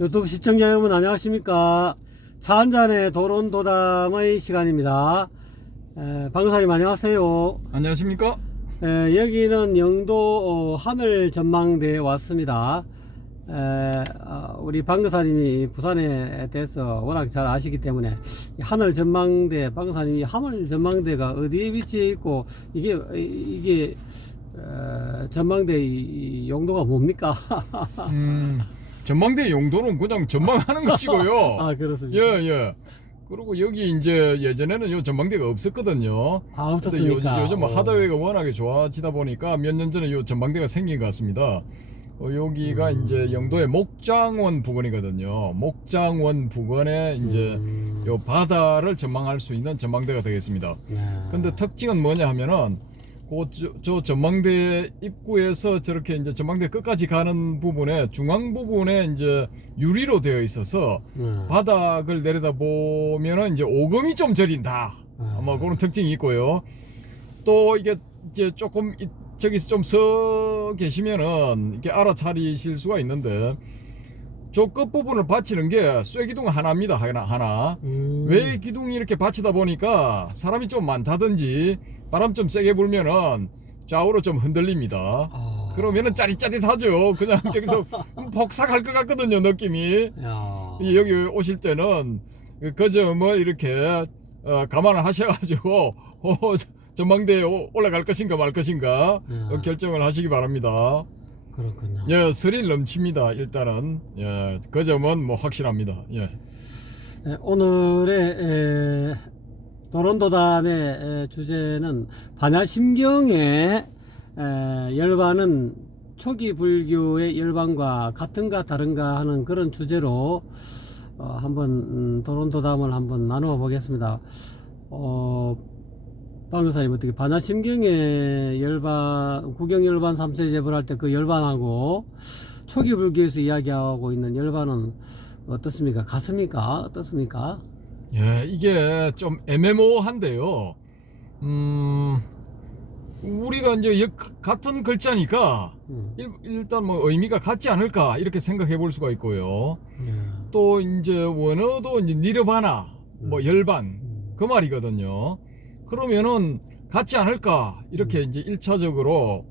유튜브 시청자 여러분 안녕하십니까. 차 한잔의 도론도담의 시간입니다. 방사님 안녕하세요. 안녕하십니까? 여기는 영도 하늘 전망대에 왔습니다. 우리 방사님이 부산에 대해서 워낙 잘 아시기 때문에 하늘 전망대, 방사님이 하늘 전망대가 어디에 위치해 있고 이게 전망대 이 용도가 뭡니까? 전망대 용도는 그냥 전망하는 것이고요. 아, 그렇습니까? 예. 그리고 여기 이제 예전에는 요 전망대가 없었거든요. 아, 없었습니까? 요즘 하드웨어가 워낙에 좋아지다 보니까 몇 년 전에 요 전망대가 생긴 것 같습니다. 여기가 이제 영도의 목장원 부근이거든요. 목장원 부근에 이제 요 바다를 전망할 수 있는 전망대가 되겠습니다. 근데 특징은 뭐냐 하면은 저 전망대 입구에서 저렇게 이제 전망대 끝까지 가는 부분에 중앙 부분에 이제 유리로 되어 있어서 바닥을 내려다 보면은 이제 오금이 좀 저린다. 아마 그런 특징이 있고요. 또 이게 이제 조금 저기서 좀 서 계시면은 이렇게 알아차리실 수가 있는데 저 끝부분을 받치는 게 쇠기둥 하나입니다. 하나. 왜 기둥이 이렇게 받치다 보니까 사람이 좀 많다든지 바람 좀 세게 불면은 좌우로 좀 흔들립니다. 그러면은 짜릿짜릿하죠. 그냥 저기서 폭삭할 것 같거든요, 느낌이. 여기 오실 때는 그 점을 이렇게 감안을 하셔가지고 전망대에 올라갈 것인가 말 것인가 결정을 하시기 바랍니다. 그렇군요. 예, 스릴 넘칩니다. 일단은 예, 그 점은 뭐 확실합니다. 예. 오늘의 도론도담의 주제는 반야심경의 열반은 초기 불교의 열반과 같은가 다른가 하는 그런 주제로 한번 도론도담을 한번 나누어 보겠습니다. 방교사님 어떻게 반야심경의 열반, 구경열반 3세 제불할 때 그 열반하고 초기 불교에서 이야기하고 있는 열반은 어떻습니까? 같습니까? 어떻습니까? 예, 이게 좀 애매모호한데요. 우리가 이제 같은 글자니까 일단 뭐 의미가 같지 않을까 이렇게 생각해 볼 수가 있고요. 또 이제 원어도 이제 니르바나, 뭐 열반 그 말이거든요. 그러면은 같지 않을까 이렇게 이제 1차적으로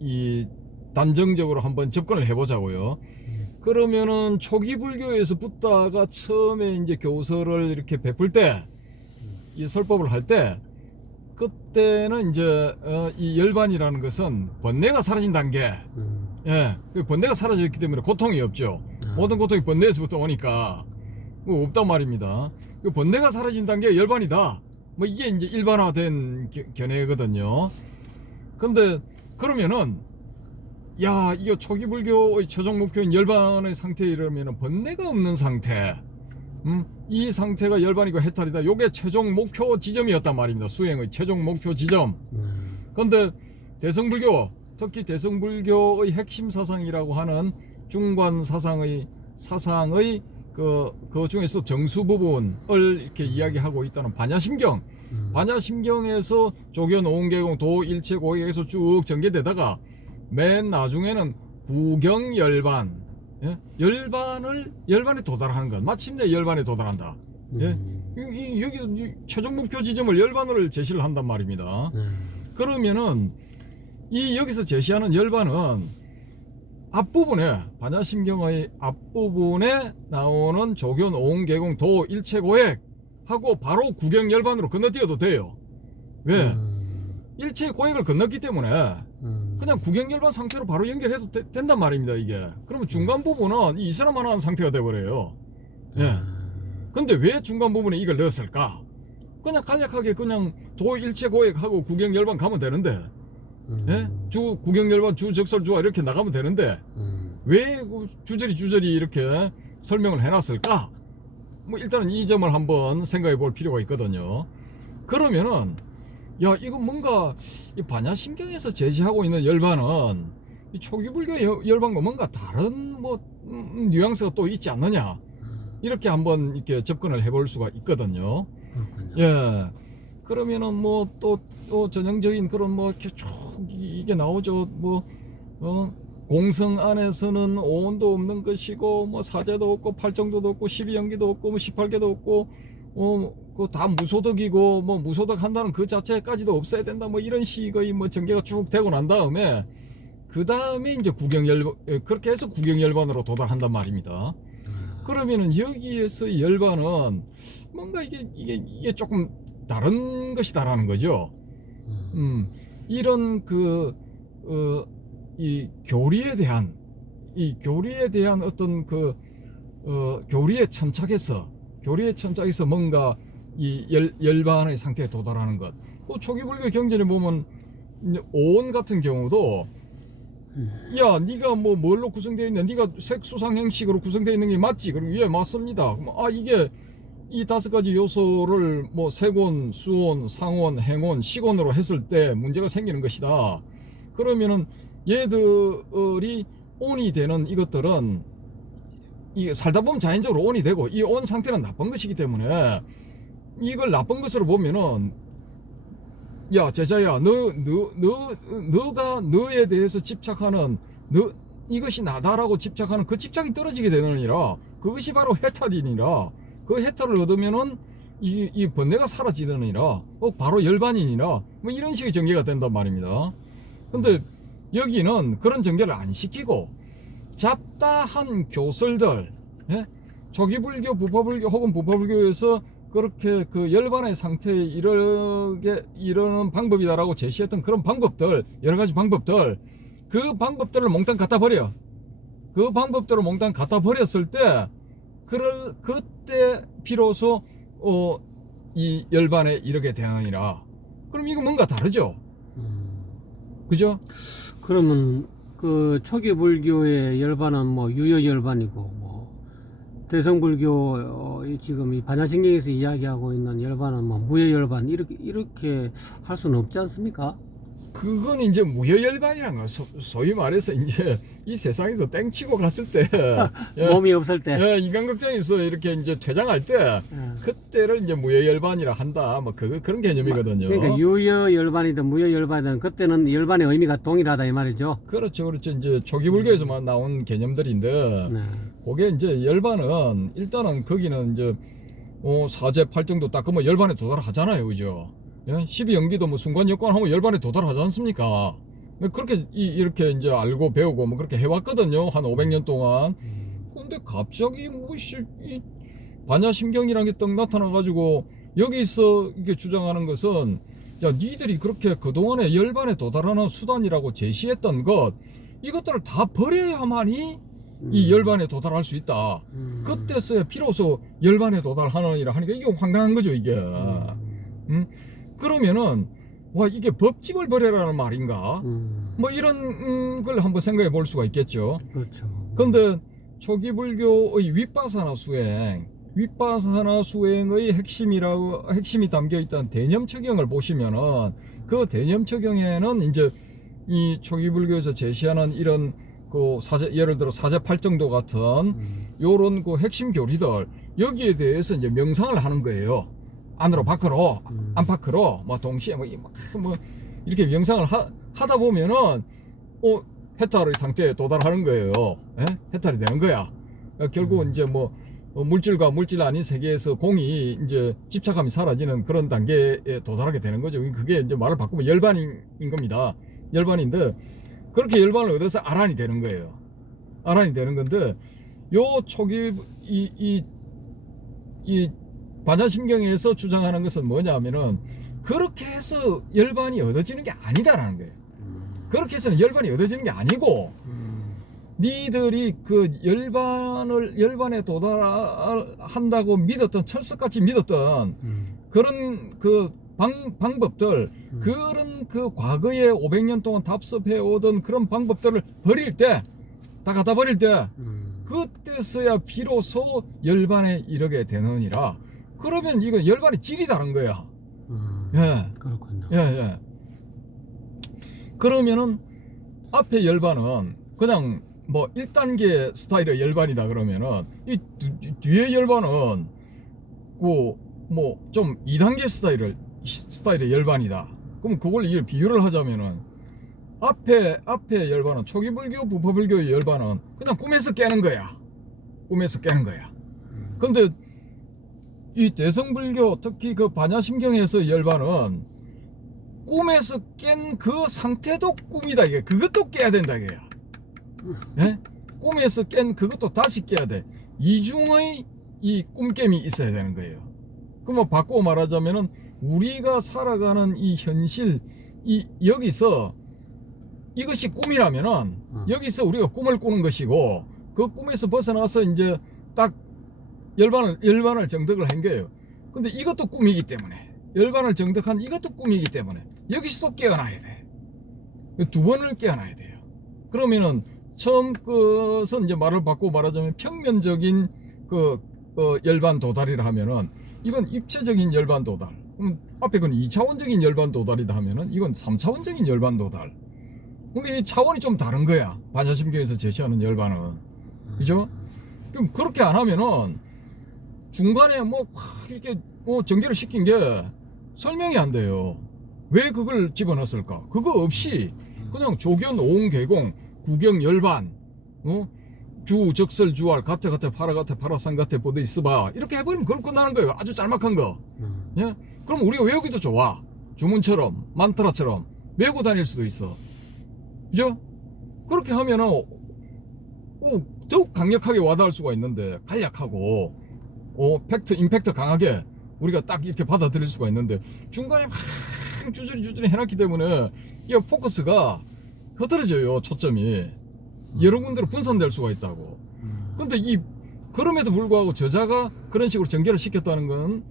이 단정적으로 한번 접근을 해보자고요. 그러면은 초기 불교에서 붓다가 처음에 이제 교서를 이렇게 베풀 때, 이 설법을 할 때, 그때는 이제 이 열반이라는 것은 번뇌가 사라진 단계. 예, 번뇌가 사라졌기 때문에 고통이 없죠. 모든 고통이 번뇌에서부터 오니까 뭐 없단 말입니다. 그 번뇌가 사라진 단계가 열반이다. 뭐 이게 이제 일반화된 견해거든요. 근데 그러면은 야, 이거 초기 불교의 최종 목표인 열반의 상태에 이르면은 번뇌가 없는 상태. 이 상태가 열반이고 해탈이다. 요게 최종 목표 지점이었단 말입니다. 수행의 최종 목표 지점. 근데 대성불교, 특히 대성불교의 핵심 사상이라고 하는 중관 사상의 그 중에서 정수 부분을 이렇게 이야기하고 있다는 반야심경. 반야심경에서 조견 오은계공 도 일체 고액에서 쭉 전개되다가 맨 나중에는 구경열반, 예? 열반에 도달하는 것. 마침내 열반에 도달한다. 예? 여기 최종 목표 지점을 열반을 제시를 한단 말입니다. 그러면은 여기서 제시하는 열반은 앞부분에 반야심경의 앞부분에 나오는 조견 오은계공 도 일체 고액 하고 바로 구경열반으로 건너뛰어도 돼요. 왜? 일체 고액을 건넜기 때문에 그냥 구경열반 상태로 바로 연결해도 된단 말입니다. 이게 그러면 중간 부분은 이슬람화한 상태가 돼버려요. 예. 근데 왜 중간 부분에 이걸 넣었을까? 그냥 간략하게 그냥 도 일체 고액하고 구경열반 가면 되는데, 예? 주 구경열반 주 적설주와 이렇게 나가면 되는데 왜 주저리 이렇게 설명을 해놨을까? 뭐 일단은 이 점을 한번 생각해 볼 필요가 있거든요. 그러면은 야, 이거 뭔가 이 반야심경에서 제시하고 있는 열반은 이 초기 불교 열반과 뭔가 다른 뭐 뉘앙스가 또 있지 않느냐, 이렇게 한번 이렇게 접근을 해볼 수가 있거든요. 예. 그러면은 뭐 또 전형적인 그런 뭐 이렇게 쭉 이게 나오죠. 뭐 공성 안에서는 오온도 없는 것이고 뭐 사제도 없고 팔정도도 없고 12연기도 없고 뭐 18개도 없고 그 다 무소득이고 뭐 무소득 한다는 그 자체까지도 없어야 된다 뭐 이런 식의 뭐 전개가 쭉 되고 난 다음에 그 다음에 이제 구경열반 그렇게 해서 구경열반으로 도달한단 말입니다. 그러면은 여기에서 열반은 뭔가 이게 조금 다른 것이다라는 거죠. 이런 이 교리에 대한 어떤 교리에 천착해서 뭔가 이 열반의 상태에 도달하는 것. 초기 불교 경전에 보면 오온 같은 경우도 야, 네가 뭐 뭘로 구성되어 있냐? 네가 색수상행식으로 구성되어 있는 게 맞지? 그리고 예, 맞습니다. 이게 이 5가지 요소를 뭐 색온, 수온, 상온, 행온, 식온으로 했을 때 문제가 생기는 것이다. 그러면은 얘들이 온이 되는 이것들은 이게 살다 보면 자연적으로 온이 되고 이 온 상태는 나쁜 것이기 때문에 이걸 나쁜 것으로 보면은 야, 제자야, 너가 너에 대해서 집착하는 이것이 나다라고 집착하는 그 집착이 떨어지게 되느니라. 그것이 바로 해탈이니라. 그 해탈을 얻으면은 이 번뇌가 사라지느니라. 바로 열반이니라. 뭐 이런 식의 전개가 된단 말입니다. 근데 여기는 그런 전개를 안 시키고 잡다한 교설들, 예? 초기불교, 부파불교 혹은 부파불교에서 그렇게 그 열반의 상태에 이르는 방법이다라고 제시했던 그런 방법들, 여러 가지 방법들, 그 방법들을 몽땅 갖다 버려. 그 방법들을 몽땅 갖다 버렸을 때, 그때 비로소 이 열반에 이르게 되느니라. 그럼 이거 뭔가 다르죠? 그죠? 그러면 그 초기 불교의 열반은 뭐 유효 열반이고 뭐 대성불교 지금 이 반야신경에서 이야기하고 있는 열반은 뭐 무효 열반 이렇게 할 수는 없지 않습니까? 그건 이제 무효열반이라는 거 소위 말해서 이제 이 세상에서 땡치고 갔을 때 몸이 없을 때 예, 인간극장에서 이렇게 이제 퇴장할 때 그때를 이제 무효열반이라 한다 뭐 그런 개념이거든요. 그러니까 유효 열반이든 무효 열반이든 그때는 열반의 의미가 동일하다 이 말이죠. 그렇죠. 이제 초기 불교에서만 나온 개념들인데 네. 그게 이제 열반은 일단은 거기는 이제 사제 팔정도 닦으면 열반에 도달하잖아요, 그죠? 예? 12연기도 뭐 순간 여건 하면 열반에 도달하지 않습니까? 그렇게 이렇게 이제 알고 배우고 뭐 그렇게 해왔거든요, 한 500년 동안. 근데 갑자기 이 반야심경이라는 게 딱 나타나가지고 여기서 이게 주장하는 것은 야, 니들이 그렇게 그동안에 열반에 도달하는 수단이라고 제시했던 것 이것들을 다 버려야만이 이 열반에 도달할 수 있다. 그때서야 비로소 열반에 도달하느니라 하니까 이게 황당한 거죠, 이게. 그러면은 와, 이게 법집을 버려라는 말인가? 뭐 이런 걸 한번 생각해 볼 수가 있겠죠. 그렇죠. 근데 초기 불교의 윗바사나 수행의 핵심이 담겨 있던 대념처경을 보시면은 그 대념처경에는 이제 이 초기 불교에서 제시하는 이런 그 예를 들어 사제팔정도 같은 요런 그 핵심 교리들 여기에 대해서 이제 명상을 하는 거예요. 안으로 밖으로 안팎으로 뭐 동시에 뭐 이렇게 명상을 하다 보면은 해탈의 상태에 도달하는 거예요. 예? 해탈이 되는 거야. 결국은 이제 뭐 물질과 물질 아닌 세계에서 공이 이제 집착감이 사라지는 그런 단계에 도달하게 되는 거죠. 그게 이제 말을 바꾸면 열반인 겁니다. 열반인데 그렇게 열반을 얻어서 아란이 되는 거예요. 아란이 되는 건데 요 초기 이 반야심경에서 주장하는 것은 뭐냐면은 그렇게 해서 열반이 얻어지는 게 아니다라는 거예요. 그렇게 해서는 열반이 얻어지는 게 아니고 니들이 그 열반에 도달한다고 믿었던 철석같이 믿었던 그런 그 방법들 그런 그 과거에 500년 동안 답습해 오던 그런 방법들을 버릴 때 다 갖다 버릴 때 그때서야 비로소 열반에 이르게 되느니라. 그러면 이거 열반의 질이 다른 거야. 예. 그렇군요. 예. 그러면은 앞에 열반은 그냥 뭐 1단계 스타일의 열반이다 그러면은 이 뒤에 열반은 그 뭐 좀 2단계 스타일의 열반이다. 그럼 그걸 비교를 하자면은 앞에 열반은 초기불교, 부파불교의 열반은 그냥 꿈에서 깨는 거야. 꿈에서 깨는 거야. 근데 이 대성불교, 특히 그 반야심경에서 열반은 꿈에서 깬 그 상태도 꿈이다. 이게 그것도 깨야 된다. 이게. 예? 꿈에서 깬 그것도 다시 깨야 돼. 이중의 이 꿈깸이 있어야 되는 거예요. 그럼 바꾸고 말하자면은 우리가 살아가는 이 현실, 여기서 이것이 꿈이라면은 여기서 우리가 꿈을 꾸는 것이고 그 꿈에서 벗어나서 이제 딱 열반을 정득을 한 거예요. 근데 이것도 꿈이기 때문에 열반을 정득한 이것도 꿈이기 때문에 여기서 또 깨어나야 돼. 두 번을 깨어나야 돼요. 그러면은 처음 것은 이제 말을 바꾸고 말하자면 평면적인 열반 도달이라 하면은 이건 입체적인 열반 도달. 앞에 건 2차원적인 열반 도달이다 하면은 이건 3차원적인 열반 도달. 그러니까 이 차원이 좀 다른 거야. 반야심경에서 제시하는 열반은. 그죠? 그럼 그렇게 안 하면은 중간에 이렇게 전개를 시킨 게 설명이 안 돼요. 왜 그걸 집어넣었을까? 그거 없이 그냥 조견, 오응, 계공, 구경, 열반, 주, 적설, 주알, 가태, 파라, 산, 보드, 있어봐. 이렇게 해버리면 그걸 끝나는 거예요. 아주 짤막한 거. 예? 그럼 우리가 외우기도 좋아. 주문처럼, 만트라처럼 외우고 다닐 수도 있어. 그죠? 그렇게 하면은, 더욱 강력하게 와닿을 수가 있는데, 간략하고, 임팩트 강하게 우리가 딱 이렇게 받아들일 수가 있는데, 중간에 막 주저리 해놨기 때문에, 이 포커스가 흐트러져요, 초점이. 여러 군데로 분산될 수가 있다고. 근데 그럼에도 불구하고 저자가 그런 식으로 전개를 시켰다는 건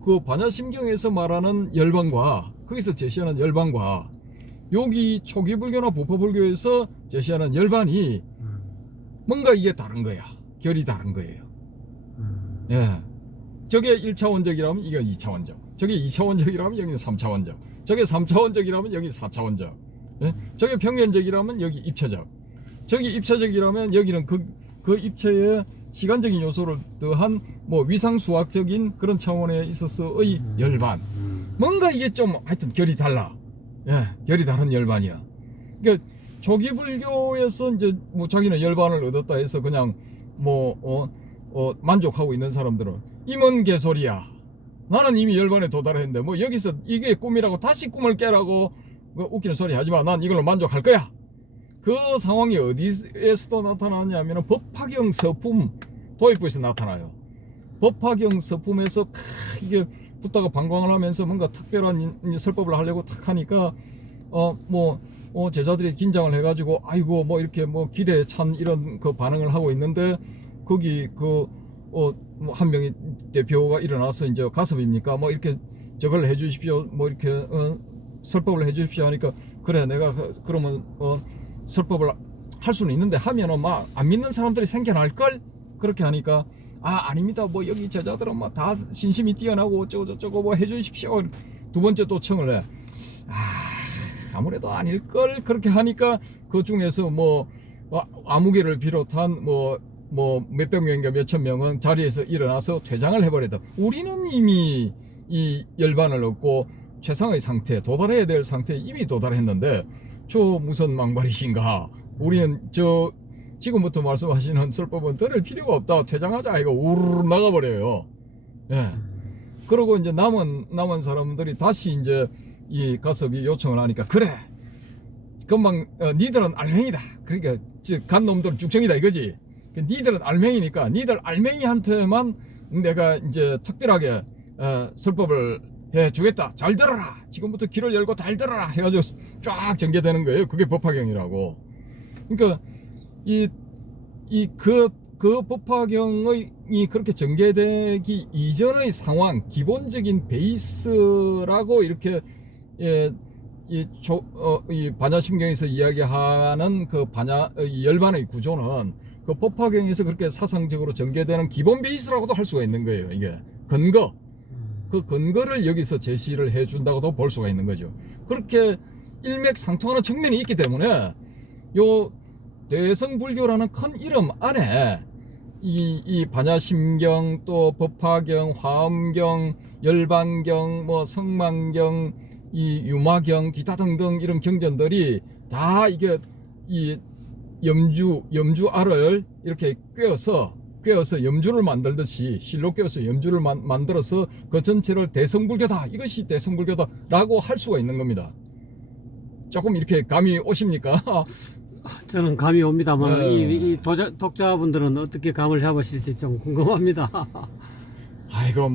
그 반야심경에서 말하는 열반과 거기서 제시하는 열반과 여기 초기불교나 부파불교에서 제시하는 열반이 뭔가 이게 다른 거야. 결이 다른 거예요. 예. 저게 1차원적이라면 이게 2차원적. 저게 2차원적이라면 여기는 3차원적. 저게 3차원적이라면 여기 4차원적. 예? 저게 평면적이라면 여기 입체적. 저기 입체적이라면 여기는 그 입체의 시간적인 요소를 더한 위상수학적인 그런 차원에 있어서의 열반. 뭔가 이게 좀 하여튼 결이 달라. 예, 결이 다른 열반이야. 그러니까 초기불교에서 이제 자기는 열반을 얻었다 해서 그냥 만족하고 있는 사람들은 임은 개소리야. 나는 이미 열반에 도달했는데 여기서 이게 꿈이라고 다시 꿈을 깨라고 웃기는 소리 하지마. 난 이걸로 만족할 거야. 그 상황이 어디에서도 나타나냐면 법화경 서품 도입부에서 나타나요. 법화경 서품에서 이게 붓다가 방광을 하면서 뭔가 특별한 설법을 하려고 탁 하니까 제자들이 긴장을 해가지고 아이고 이렇게 기대에 찬 이런 그 반응을 하고 있는데 거기 한 명의 대표가 일어나서 이제 가섭입니까? 이렇게 저걸 해주십시오. 이렇게 설법을 해주십시오 하니까 그래 내가 그러면 설법을 할 수는 있는데 하면은 안 믿는 사람들이 생겨날걸? 그렇게 하니까 아닙니다. 여기 제자들은 다 신심이 뛰어나고 어쩌고 해주십시오. 두 번째 또 청을 해. 아무래도 아닐걸? 그렇게 하니까 그 중에서 아무개를 비롯한 몇백 명인가 몇천 명은 자리에서 일어나서 퇴장을 해버렸다. 우리는 이미 이 열반을 얻고 최상의 상태, 도달해야 될 상태에 이미 도달했는데 저 무슨 망발이신가? 우리는 지금부터 말씀하시는 설법은 들을 필요가 없다. 퇴장하자. 이거 우르르 나가버려요. 예. 그러고 이제 남은 사람들이 다시 이제 이 가섭이 요청을 하니까 그래. 금방 니들은 알맹이다. 그러니까 간 놈들은 죽청이다 이거지. 니들은 알맹이니까 니들 알맹이한테만 내가 이제 특별하게 설법을 해주겠다. 잘 들어라. 지금부터 길을 열고 잘 들어라. 해가지고 쫙 전개되는 거예요. 그게 법화경이라고. 그러니까 그 법화경이 그렇게 전개되기 이전의 상황, 기본적인 베이스라고 이렇게 이 반야심경에서 이야기하는 그 열반의 구조는 그 법화경에서 그렇게 사상적으로 전개되는 기본 베이스라고도 할 수가 있는 거예요. 이게 근거. 그 근거를 여기서 제시를 해준다고도 볼 수가 있는 거죠. 그렇게 일맥상통하는 측면이 있기 때문에 요 대성불교라는 큰 이름 안에 이 반야심경 또 법화경, 화엄경, 열반경, 성만경, 이 유마경, 기타 등등 이런 경전들이 다 이게 이 염주알을 이렇게 꿰어서 염주를 만들듯이 실로 꿰어서 염주를 만들어서 그 전체를 대성불교다, 이것이 대성불교다라고 할 수가 있는 겁니다. 조금 이렇게 감이 오십니까? 저는 감이 옵니다만 네. 이 독자분들은 어떻게 감을 잡으실지 좀 궁금합니다. 아이고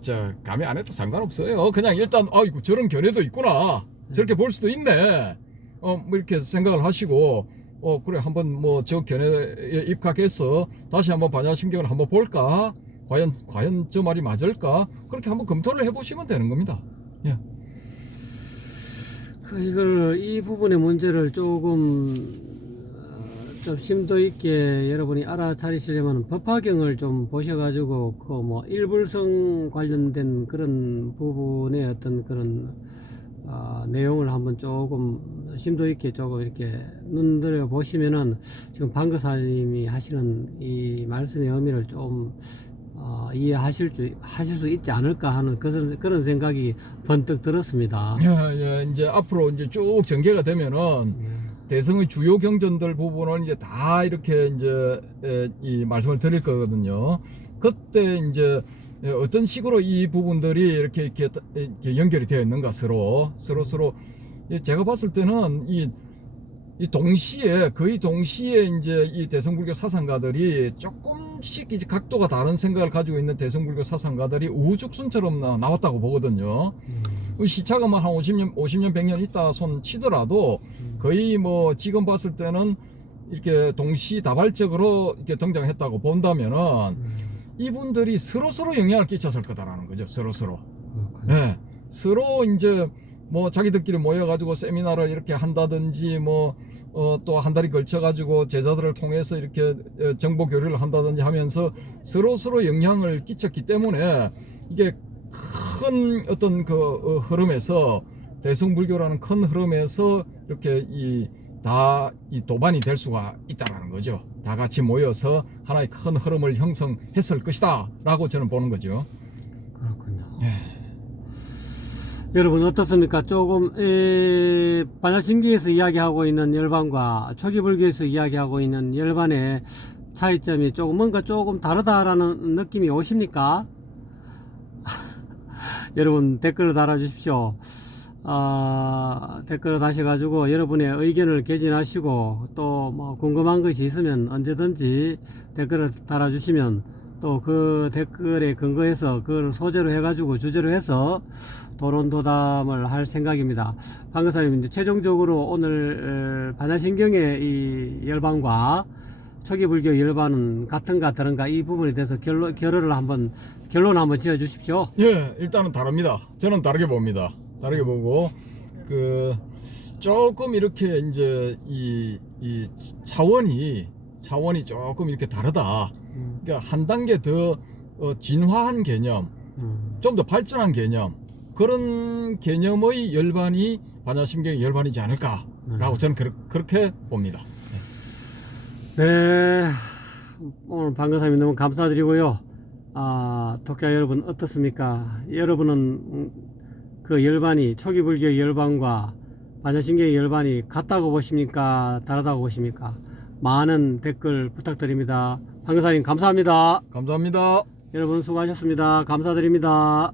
저 감이 안 해도 상관없어요. 그냥 일단 아이고 저런 견해도 있구나, 저렇게 볼 수도 있네, 뭐 이렇게 생각을 하시고 그래 한번 뭐 저 견해에 입각해서 다시 한번 반야심경을 한번 볼까, 과연 저 말이 맞을까, 그렇게 한번 검토를 해보시면 되는 겁니다. 예. 이 부분의 문제를 조금 좀 심도 있게 여러분이 알아차리시려면 법화경을 좀 보셔가지고 그 뭐 일불성 관련된 그런 부분의 어떤 그런 내용을 한번 조금 심도 있게 조금 이렇게 눈들여 보시면은 지금 방거사님이 하시는 이 말씀의 의미를 좀 이해하실 수 있지 않을까 하는 그런 생각이 번뜩 들었습니다. 예, 이제 앞으로 이제 쭉 전개가 되면은 대성의 주요 경전들 부분은 이제 다 이렇게 이제 이 말씀을 드릴 거거든요. 그때 이제 어떤 식으로 이 부분들이 이렇게 연결이 되어 있는가, 서로 제가 봤을 때는 이 거의 동시에 이제 이 대성불교 사상가들이 조금씩 이제 각도가 다른 생각을 가지고 있는 대성불교 사상가들이 우후죽순처럼 나왔다고 보거든요. 시차가 뭐 한 50년 100년 있다 손 치더라도 거의 뭐 지금 봤을 때는 이렇게 동시다발적으로 이렇게 등장했다고 본다면은 이분들이 서로 영향을 끼쳤을 거다라는 거죠. 서로. 네. 서로 이제 뭐 자기들끼리 모여가지고 세미나를 이렇게 한다든지 또 한 달이 걸쳐가지고 제자들을 통해서 이렇게 정보 교류를 한다든지 하면서 서로 영향을 끼쳤기 때문에 이게 큰 어떤 그 흐름에서, 대성불교라는 큰 흐름에서 이렇게 이 도반이 될 수가 있다라는 거죠. 다 같이 모여서 하나의 큰 흐름을 형성했을 것이다 라고 저는 보는 거죠. 그렇군요. 예. 여러분 어떻습니까? 조금 반야심경에서 이야기하고 있는 열반과 초기불교에서 이야기하고 있는 열반의 차이점이 뭔가 조금 다르다라는 느낌이 오십니까? 여러분 댓글을 달아주십시오. 댓글을 다셔가지고 여러분의 의견을 개진하시고 또 뭐 궁금한 것이 있으면 언제든지 댓글을 달아주시면 또 그 댓글에 근거해서 그걸 소재로 해가지고 주제로 해서 토론도담을 할 생각입니다. 방거사님, 이제 최종적으로 오늘 반야심경의 이 열반과 초기불교 열반은 같은가 다른가, 이 부분에 대해서 결론을 한번 지어 주십시오. 예, 일단은 다릅니다. 저는 다르게 봅니다. 다르게 보고 조금 이렇게 이제 이 차원이 조금 이렇게 다르다. 그러니까 한 단계 더 진화한 개념, 좀 더 발전한 개념, 그런 개념의 열반이 반야심경의 열반이지 않을까라고 저는 그렇게 봅니다. 네, 오늘 방거사님 너무 감사드리고요. 독자 여러분 어떻습니까? 여러분은 그 열반이 초기불교 열반과 반야심경의 열반이 같다고 보십니까? 다르다고 보십니까? 많은 댓글 부탁드립니다. 방거사님 감사합니다. 감사합니다. 여러분 수고하셨습니다. 감사드립니다.